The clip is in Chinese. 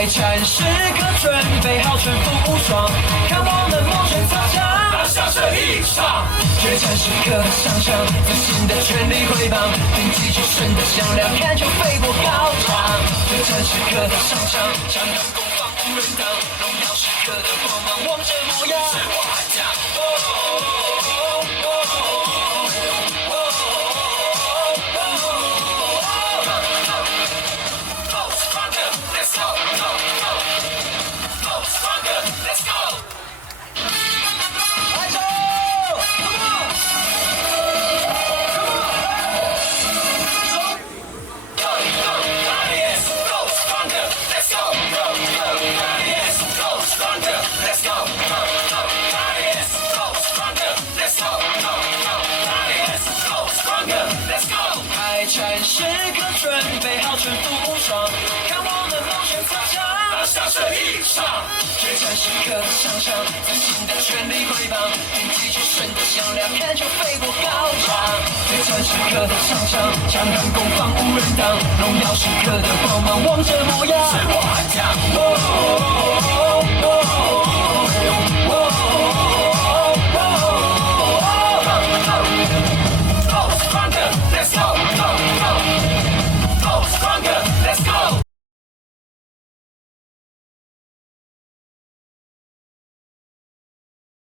海战时刻准备好全副武装，看我们摩拳擦掌，打下这一场。决战时刻的上场，自信的全力挥棒，听击出声的响亮，看就飞过高场。决战时刻的上场，枪杆攻防无人挡，荣耀时刻的光芒，王者模样，是我悍将。时刻准备好全副武装，看我们摩拳擦掌，打下这一场。决战时刻的上场，自信的全力挥棒，听击出声的响亮，看就飞过高场。决战时刻的上场，枪杆攻防无人挡，荣耀时刻的光芒，王者模样。